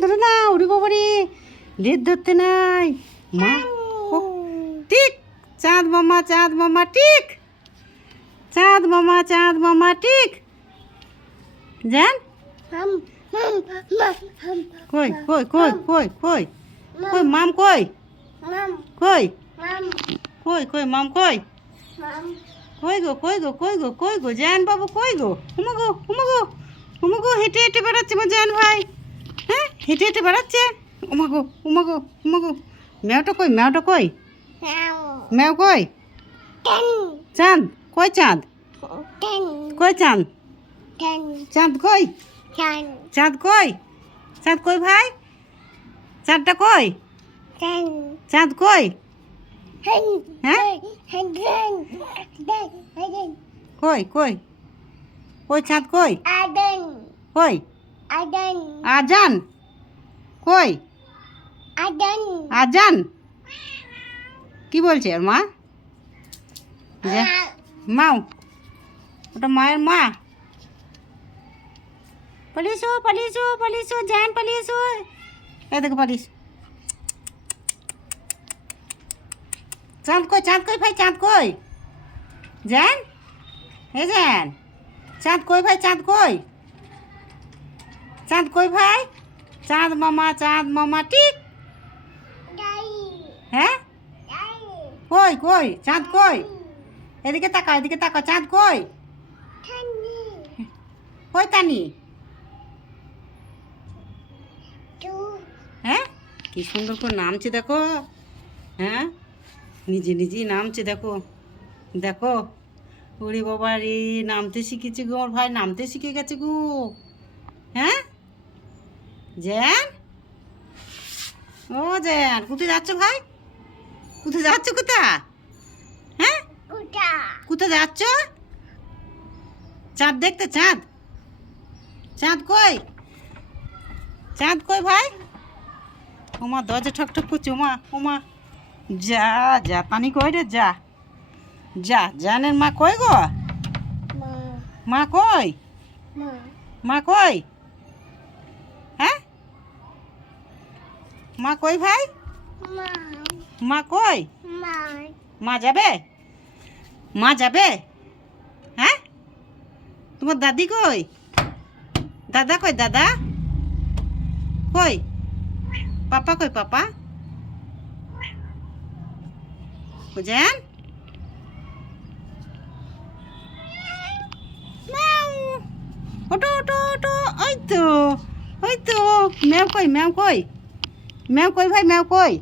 ধরো না উড়ি বাবারি লেট ধরতে নাই মা ও ঠিক চাঁদ মামা ঠিক চাঁদ মামা ঠিক জান কই কই কই কই কই কই মাম কই কই কই কই মাম কই কই গো জান বাবু কই গো উমাগো হেঁটে হেঁটে বেড়াচ্ছে আমার জান ভাই হ্যাঁ হেঁটে হেঁটে বেড়াচ্ছে উমাগো ম্যাওটা কই ম্যাও কই চাঁদ কই চাঁদ চাঁদ কই চাঁদ কই ভাই চাঁদটা কই চাঁদ কই হ্যাঁ কই চাঁদ কই আজান কই আজান কি বলছে আর মা মাও ওটা মায়ের মা পালিয়েছো জান পালিয়েছো এই দেখো পালিস চাঁদ কই ভাই চাঁদ কই জান হে জান চাঁদ কই ভাই চাঁদ কই ভাই চাঁদ মামা ঠিক হ্যাঁ কই চাঁদ কই এদিকে তাকাও চাঁদ কই তানি হ্যাঁ কি সুন্দর করে নামছে দেখো হ্যাঁ নিজেই নামছে দেখো ওরে বাবা রে নামতে শিখেছে গো আমার ভাই নামতে শিখে গেছে গো হ্যাঁ জ্যান ও জ্যান কোথায় যাচ্ছ ভাই কোথায় যাচ্ছ হ্যাঁ কোথায় যাচ্ছ চাঁদ দেখতে চাঁদ কই ভাই ওমা দরজা ঠকঠক করছে ওমা যা পানি কই রে যা জানের মা কই গো মা কই হ্যাঁ মা কই ভাই মা কই মা যাবে হ্যাঁ তোমার দাদি কই দাদা কই পাপা বুঝেন ওটো ওই তো ম্যাও কই ভাই ম্যাও কই